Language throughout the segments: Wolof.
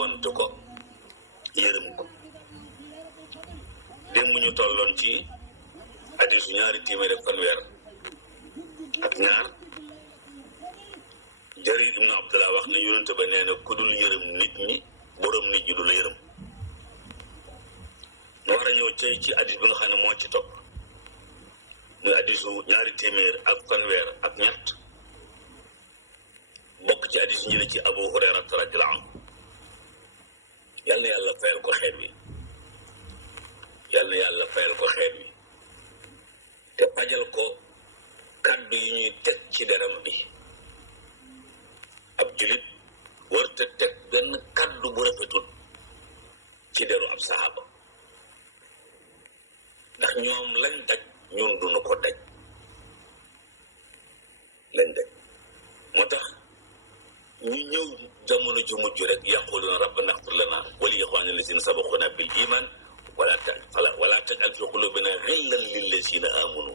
ñeewantu ko yërëm ko. démb ñu tolloon ci hadiisu 200 ak ñaar Jarir ibnu Abdullah wax ne yonente ba nee na ku dul yërëm nit ñi boroom nit ñi du la yërëm. nu war a ñëw ci hadiis bi nga xam ne moo ci topp muy hadiisu 200 ak ñett bokk ci hadiis ñu ne ci Abu Hurayra radiyallahu anhu. yal na yàlla fayal ko xeet wi te fajal ko kàddu yi ñuy teg ci deram bi. ab julit warta teg benn kàddu bu rafetul ci deru ab saxaaba ndax ñoom lañ daj ñun duñu ko daj moo tax ñu ñëw jamono ju mujj rek yaquluna rabbana ighfir lana wa li ikhwanina allazina sabaquna bil iman wala taj'al fi qulubina ghillan lil lazina amanu.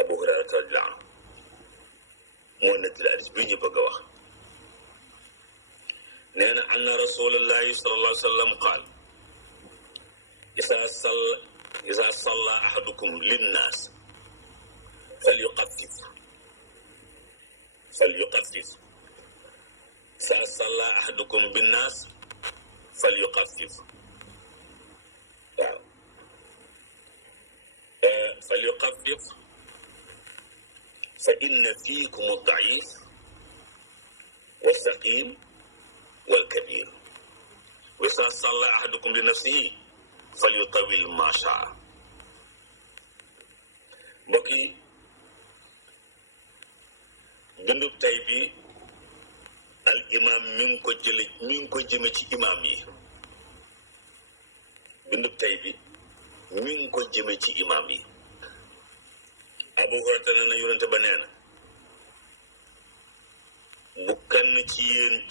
Abu Hurayra radiyallahu anhu moo nekk la hadiis bi ñu bëgg a wax. nee na anna rasulullahi sallallahu alayhi wa sallam qaal isa salla ahadukum linnaas falyuxaffif isa salla ahadukum binnaas falyuxaffif waaw falyuxaffif fa inna fiikum ad-da'if was-saqim wal-kabir wa idha salla ahadukum li nafsihi falyutawwil ma sha'a. mbokk yi bindub tey bi al imam mi ngi ko jëme ci imam yi. bindub tey bi mi ngi ko jëme ci imam yi. Abu Hurayra nee na yonente ba nee na bu kenn ci yéen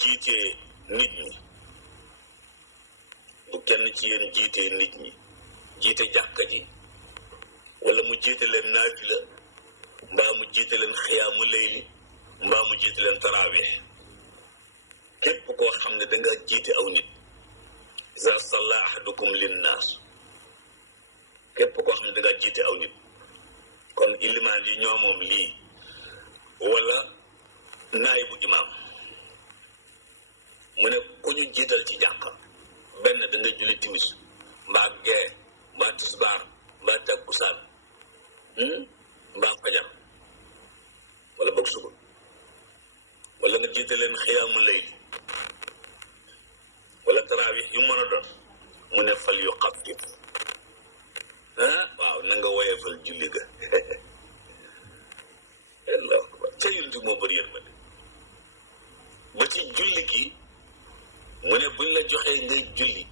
jiitee nit ñi jiite jàkka ji wala mu jiite leen naafila mbaa mu jiite leen xiyaamu layli mbaa mu jiite leen taraawih. képp koo xam ne danga jiite aw nit iza salla ahadukum linnaas képp koo xam ne danga jiite aw nit kon ilimaan yi ñoo moom lii wala naayibu imaam mu ne ku ñu jiital ci jàkka benn da nga julli timis mbaa gee mbaa tisbaar mbaa takkusaan mbaa fajar wala boog suba wala nga jiite leen xiyaamu layli wala taraawih yu mën a doon mu ne fal yu xaffif waaw na nga woyefal julli ga. Allah ca yunti moo bëri yërmande ba ci julli gi mu ne buñ la joxee ngay julli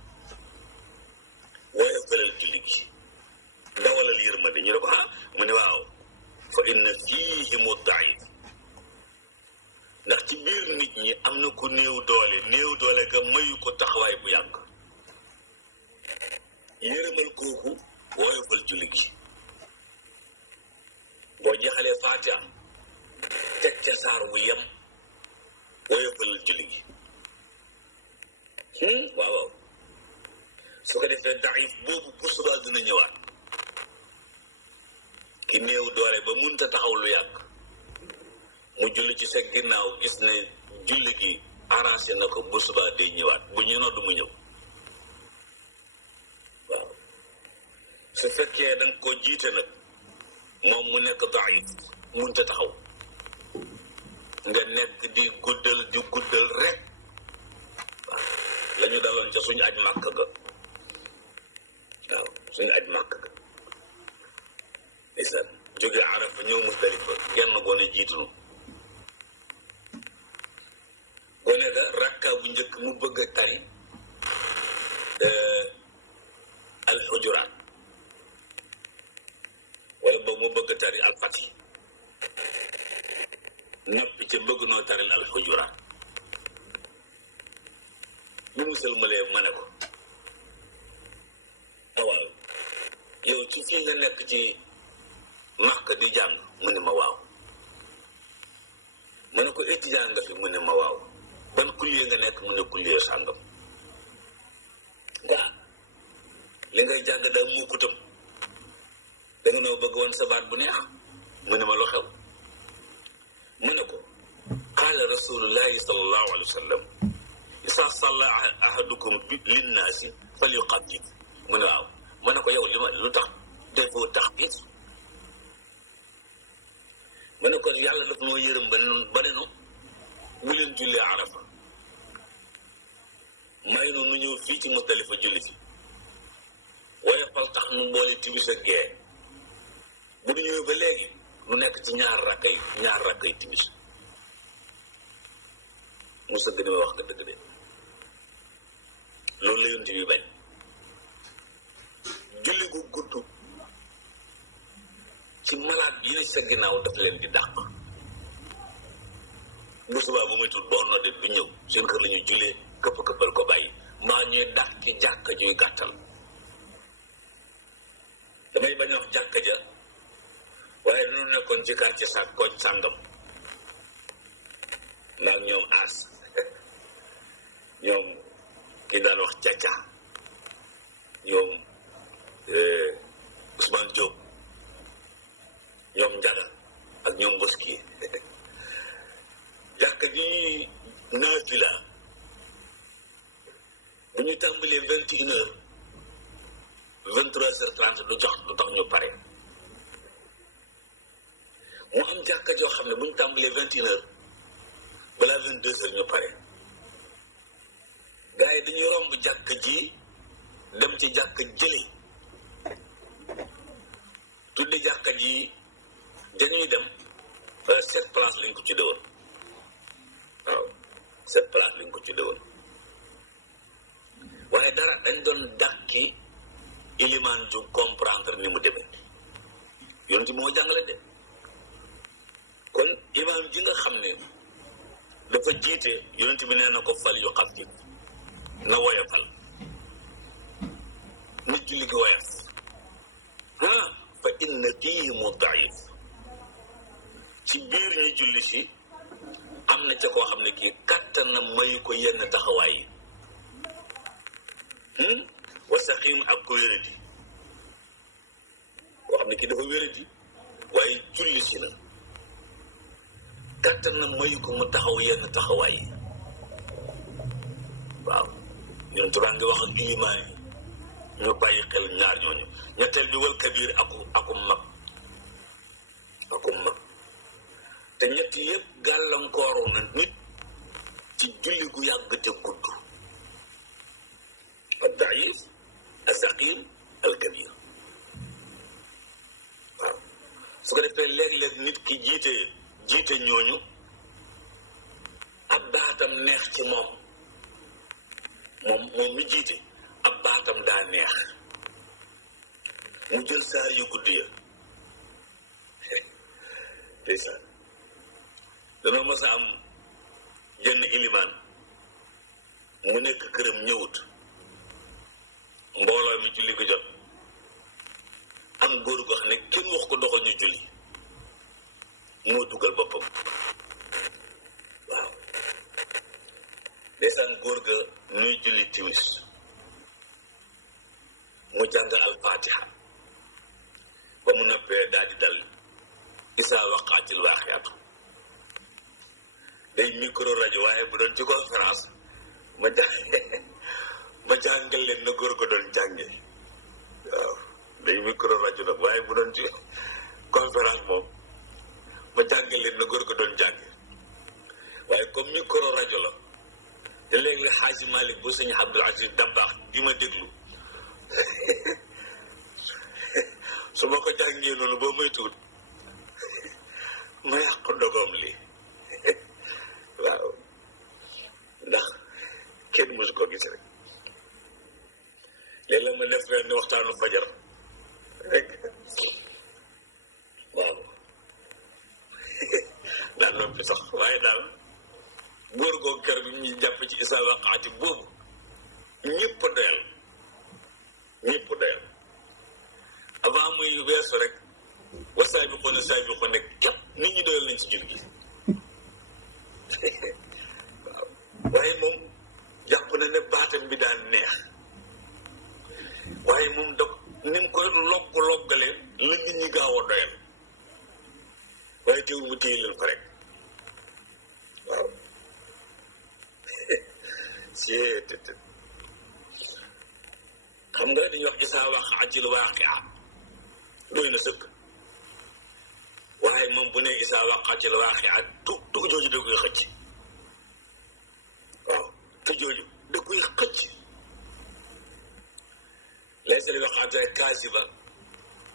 woyefalal julli gi ndawalal yërmande ñu ne ko mu ne waaw fa inna fiihimu daif ndax ci biir nit ñi am na ku néew doole ga mayu ko taxawaay bu yàgg. yërëmal kooku woyofal julli gi boo jeexalee Faatiha teg ca saar wu yem woyofal julli gi. waaw su ko defee daif boobu bu subaa dina ñëwaat ki néew doole ba munta taxaw lu yàgg mu julli ci sa ginnaaw gis ne julli gi arrangé na ko bu subaa day ñëwaat bu ñu nodd mu ñëw. waaw su fekkee danga ko jiite nag moom mu nekk daif munta taxaw nga nekk di guddal rek la ñu daloon ca suñu aj màkk ga. waaw suñu aj màkk ga ndeysaan jóge Arafa ñëw Musdalifa genn gone jiitunu gone ga rakka bu njëkk mu bëgg a tari alxujuraat wala boog mu bëgg a tari alfati noppi ca bëgg noo taril alxujuraat bi mu sëlmalee ma ne ko waaw yow ci fii nga nekk ci màkk di jàng mu ne ma waaw ma ne ko étudiant nga fi mu ne ma waaw ban kulliye nga nekk mu ne kulliye sàngam nga li ngay jàng daa mukkutam da nga noo bëgg woon sa baat bu neex mu ne ma lu xew mu ne ko qaala rasulullahi sallallahu alayhi wa sallam isa salla ahadukum linnaasi falyuxaffif mu ne waaw mu ne ko yow li ma lu tax defoo taxfiif mu ne kon yàlla daf noo yërëm ba ne nu bu leen jullee arafa may nu nu ñëw fii ci Musdalifa julli fi waaye fal tax nu mboole timis ak gee bu ñu ñëwee ba léegi nu nekk ci ñaar rakkay timis mu sëgg ni ma wax nga dëgg de loolu la yonent bi bañ julli gu gudd ci malaat yi ne sa ginnaaw daf leen di dàq bu subaa bu muy tudd boo noddee du ñëw seen kër la ñuy jullee këppal ko bàyyi mbaa ñuy dàq ki jàkka juy gàttal damay bañ a wax jàkka ja waaye dañu nekkoon ci quartier sa koñ sàngam ndax ñoom aas ñoom ki daan wax caca ñoom Ousmane Diop ñoom Njaga ak ñoom Boski jàkka ji naafila bu ñu tàmbalee 21h 23h30 du tax ñu pare mu am jàkka joo xam ne bu ñu tàmbalee 21h balaa 22h ñu pare gars yi dañuy romb jàkka ji dem ci jàkka jële tudde jàkka ji dañuy dem 7 place lañ ko ci déwoon waaw 7 place lañ ko ci déwoon waaye dara dañ doon dàkki ilimaan ju comprendre ni mu demee yonent bi moo jàngale de kon imaam ji nga xam ne dafa jiite yonent bi nee na ko fal yu xaffif na woyofal na julli gi woyof fa inna fiihimu daif ci biir ñu julli si am na ca koo xam ne kii kattan na mayu ko yenn taxawaay yi wa saxiim ak ko wéradi koo xam ne kii dafa wéradi waaye julli si na kattan na mayu ko mu taxaw yenn taxawaay yi waaw ñun turaa ngi wax ak ilimaan yi ñu bàyyi xel ñaar ñooñu ñetteel bi wal kabir akum mag te ñett yëpp gàllankooru na nit ci julli gu yàgg te gudd al daif al saqim al kabir waaw su ko defee léeg-léeg nit ki jiite ñooñu ab baatam neex ci moom mi jiite ab baatam daa neex mu jël saar yu gudd ya ndeysaan danoo mas a am jenn ilimaan mu nekk këram ñëwut mbooloo mi julli ko jot am góor goo xam ne kenn wax ko doxal ñu julli moo dugal boppam waaw ndeysaan góor ga nuy julli timis mu jàng alfaatiha ba mu noppee daal di dal isaa waqaatil waaqiatu day micro rajo waaye bu doon ci conférence ma jàngal leen na góor ko doon jànge waaw day micro rajo nag waaye bu doon ci conférence moom ma jàngal leen na góor ko doon jànge waaye comme micro rajo la te léegi la Xaaji Malick bu sëñ Abdul Aziz Dabaax di ma déglu su ma ko jàngee noonu boo may tuut ma yàq dogoom li waaw ndax kenn mësu ko gis rek léegi la ma def ren ni waxtaanu fajar rek waaw daal noppi sax waaye daal góor googu kër bi ñu jàpp ci isa waqaati boobu ñëpp doyal avant muy weesu rek wasaay bi képp nit ñi doyal nañ ci jul gi waaw xam nga dañuy wax isaa waqaatil waaqia doy na sëkk waaye moom bu ne isaa waqaatil waaqia tu jooju da koy xëcc waaw tu jooju da koy xëcc laysa li waqaatiha kaasiba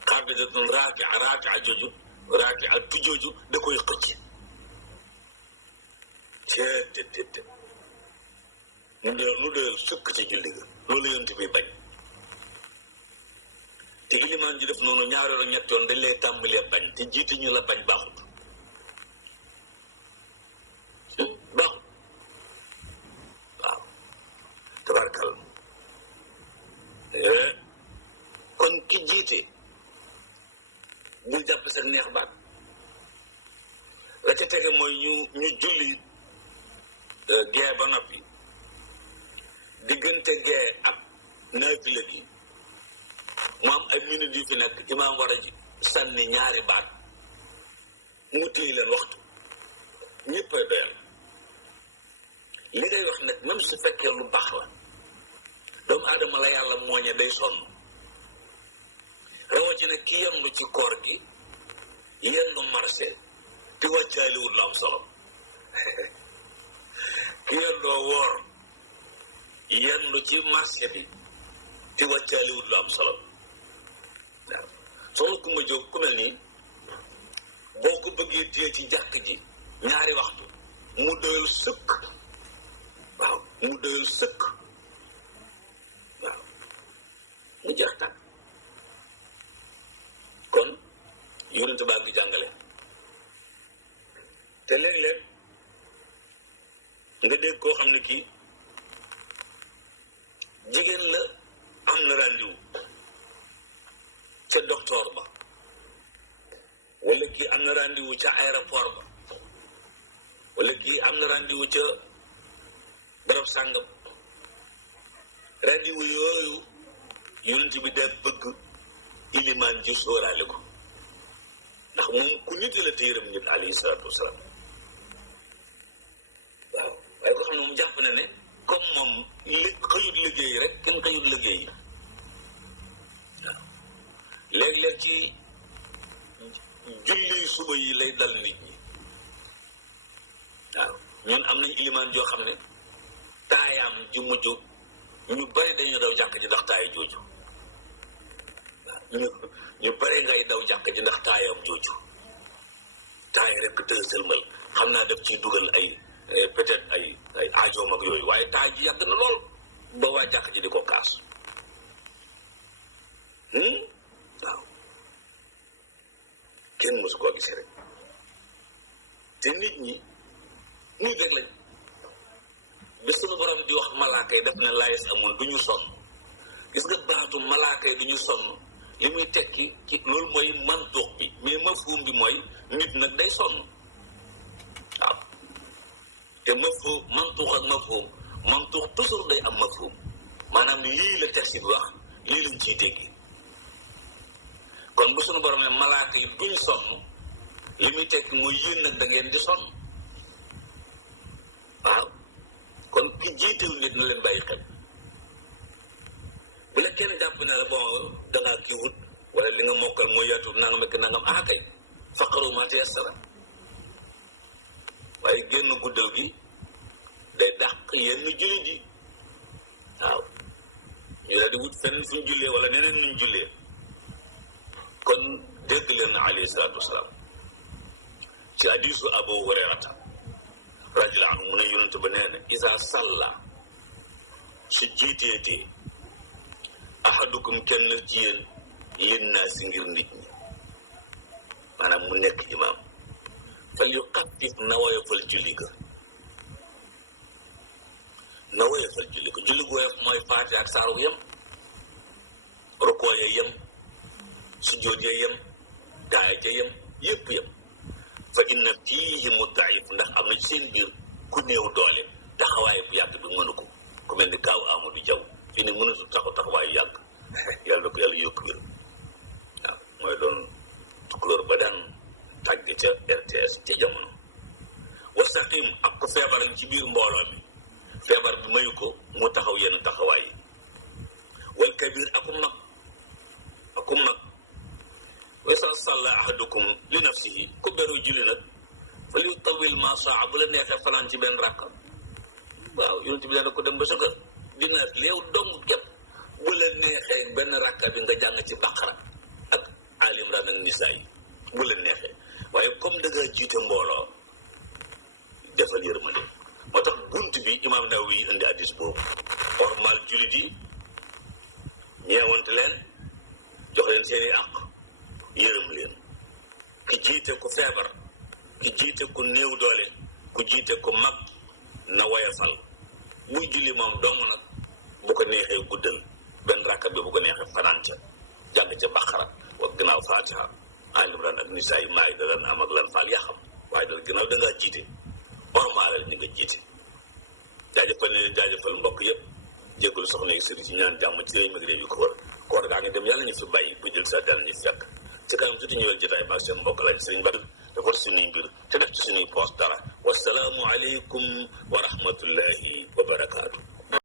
xaafidatun raakia jooju raakia tu jooju da koy xëcc te nu doyal sëkk ci julli ga loolu yonent bi bañ te ilimaan ji def noonu ñaari yoon ñetti yoon dañ lay tàmbalee bañ te jiite ñu la bañ baaxut baaxut waaw tabarkal kon ki jiite bul jàpp sa neex baat la ca tege mooy ñu julli gee ba noppi diggante gee ak naafila gi mu am ay minutes yu fi nekk imaam war a sànni ñaari baat mu téye leen waxtu ñëppay doyal li ngay wax nag même su fekkee lu baax la doomu aadama la yàlla mooñe day sonn rawatina ki yendu ci koor gi yendu marché te wàccaaliwut lu am solo ki yendoo woor yendu ci marché bi te wàccaaliwut lu am solo waaw soxna Kumba Jóob ku mel nii boo ko bëggee téye ci jàkk ji ñaari waxtu mu doyal sëkk waaw mu doyal sëkk waaw mu jeex tàkk kon yonent baa ngi jàngale te léeg-léeg nga dégg koo xam ne kii jigéen la am na rendez-vous ca docteur ba wala kii am na rendez-vous ca aéroport ba wala kii am na rendez-vous ca barab sàngam rendez-vous yooyu yonent bi da bëgg ilimaan ji sóoraale ko ndax moom ku nit la te yërëm nit alayhi salaatu wasalaam waaw waaye ko xam ne moom jàpp na ne comme moom xëyut liggéey rek kenn xëyut liggéey waaw léeg-léeg ci julli suba yi lay dal nit ñi waaw ñun am nañ ilimaan joo xam ne taayaam ji mujj ñu bari dañuy daw jàkk ji ndax taay jooju waaw ñu bari ngay daw jàkk ji ndax taayam jooju taay rek te sëlmal xam naa def ciy dugal ay peut-être ay aajoom ak yooyu waaye taay ji yàgg na lool ba waa jàkk ji di ko kaas waaw kenn mësu koo gisee rek te nit ñi nit rek lañ bi sunu borom di wax malaaka yi def ne layes amoon du ñu sonn gis nga baatu malaaka yi du ñu sonn li muy tekki ci loolu mooy mantuux bi mais mafhum bi mooy nit nag day sonn waaw te mafhum mantuux ak mafhum mantuux toujours day am mafhum maanaam lii la texte bi wax lii lañ ciy dégg kon bu sunu borom ne malaaka yi duñ sonn li muy tekki mooy yéen nag da ngeen di sonn waaw kon ki jiitew nit na leen bàyyi xel bu la kenn jàpp ne la bon dangaa kii wut wala li nga mokkal mooy yaatu nangam ak nangam kay faqaru maa tayassara waaye génn guddal gi day dàq yenn jullit yi waaw ñu daal di wut fenn fuñ jullee wala neneen nuñ jullee kon dégg leen na alayhi salaatu wasalaam ci hadiisu Abu Hurayrata radiyallaahu anhu mu ne yonent ba nee na isa salla su jiiteetee ahadukum kenn ci yéen linnaasi ngir nit ñi maanaam mu nekk imaam fal yuxaffif na woyofal julli ga na woyofal julli ga julli gu woyof mooy faatiha ak saaru yem rukoo ya yem sujjóot ya yem taaya ja yem yëpp yem fa inna fiihi muddaif ndax am na ci seen biir ku néew doole taxawaay bu yàgg bi mënu ko ku mel ni kaaw Amadou Diaw fii ne mënatu taxawaayu yàgg yàlla na ko yàlla yokk wér waaw mooy doon tukulóor ba daan tàgge ca RTS ca jamono wasaqim ak ku feebaran ci biir mbooloo mi feebar bi mayu ko mu taxaw yenn taxawaay yi wal kabir akum mag wa sa salla ahadukum li nafsihi ku beru julli nag fa li tawil ma saa bu la neexee fanaan ci benn rakka waaw yonent bi dana ko dem ba sa kër dina léew dong képp bu la neexee benn rakka bi nga jàng ci Baqara ak Ali Imran ak Nisaa yi bu la neexee waaye comme da nga jiite mbooloo defal yërmande moo tax bunt bi imaam Nawawi indi hadiis boobu ormal jullit yi ñeewante leen jox leen seeni àq yërëm leen ki jiite ku feebar ki jiite ku néew doole ku jiite ku mag na woyofal muy julli moom dong nag bu ko neexee guddal benn rakka bi bu ko neexee fanaan ca jàng ca Baqara wa gannaaw Fatiha Ali Imran ak Nisaa yi maay da lan am ak lan faal yaa xam waaye dal gannaaw da ngaa jiite ormaalal ñu nga jiite jaajëfal ne leen jaajëfal mbokk yëpp jégalu soxna yi sëriñ ci ñaan jàmm ci réew mi réew yi ko wër koor gaa ngi dem yàlla ñu fi bàyyi bu jël sa dal ñu fekk ci kanam tuuti ñëwal jotaay maag seen mbokk lañ sëriñ Badal defar suñuy mbir te def ci suñuy poos dara wasalaamu aleykum wa rahmatullahi wa barakaatu